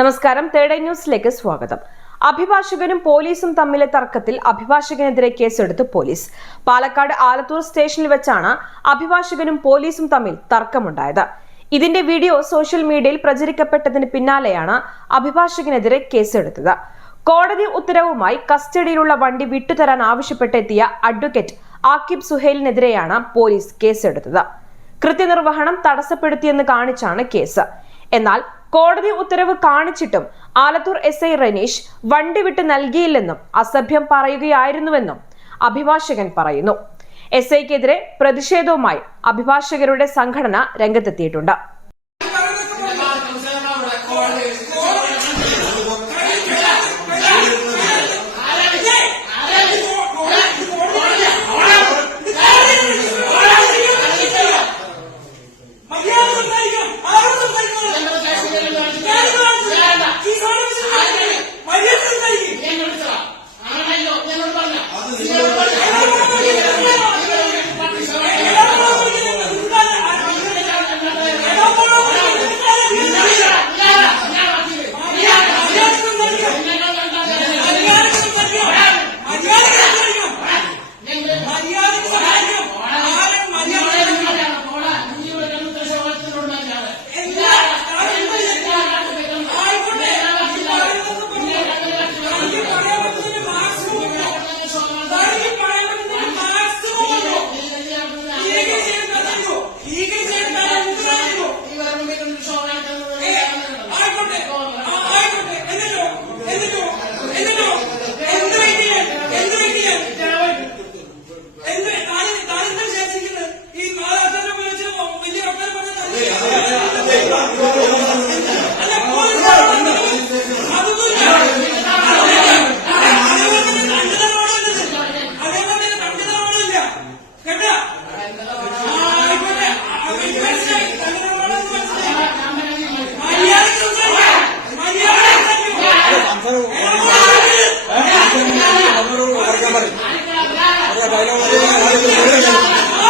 നമസ്കാരം, തേർഡ് ന്യൂസിലേക്ക് സ്വാഗതം. അഭിഭാഷകനും പോലീസും തമ്മിലെ തർക്കത്തിൽ അഭിഭാഷകനെതിരെ കേസെടുത്തു പോലീസ്. പാലക്കാട് ആലത്തൂർ സ്റ്റേഷനിൽ വെച്ചാണ് അഭിഭാഷകനും പോലീസും തമ്മിൽ തർക്കമുണ്ടായത്. ഇതിന്റെ വീഡിയോ സോഷ്യൽ മീഡിയയിൽ പ്രചരിക്കപ്പെട്ടതിന് പിന്നാലെയാണ് അഭിഭാഷകനെതിരെ കേസെടുത്തത്. കോടതി ഉത്തരവുമായി കസ്റ്റഡിയിലുള്ള വണ്ടി വിട്ടുതരാൻ ആവശ്യപ്പെട്ടെത്തിയ അഡ്വക്കേറ്റ് ആക്കിബ് സുഹൈലിനെതിരെയാണ് പോലീസ് കേസെടുത്തത്. കൃത്യനിർവഹണം തടസ്സപ്പെടുത്തിയെന്ന് കാണിച്ചാണ് കേസ്. എന്നാൽ കോടതി ഉത്തരവ് കാണിച്ചിട്ടും ആലത്തൂർ എസ്ഐ റനീഷ് വണ്ടി വിട്ട് നൽകിയില്ലെന്നും അസഭ്യം പറയുകയായിരുന്നുവെന്നും അഭിഭാഷകൻ പറയുന്നു. എസ്ഐക്കെതിരെ പ്രതിഷേധവുമായി അഭിഭാഷകരുടെ സംഘടന രംഗത്തെത്തിയിട്ടുണ്ട്.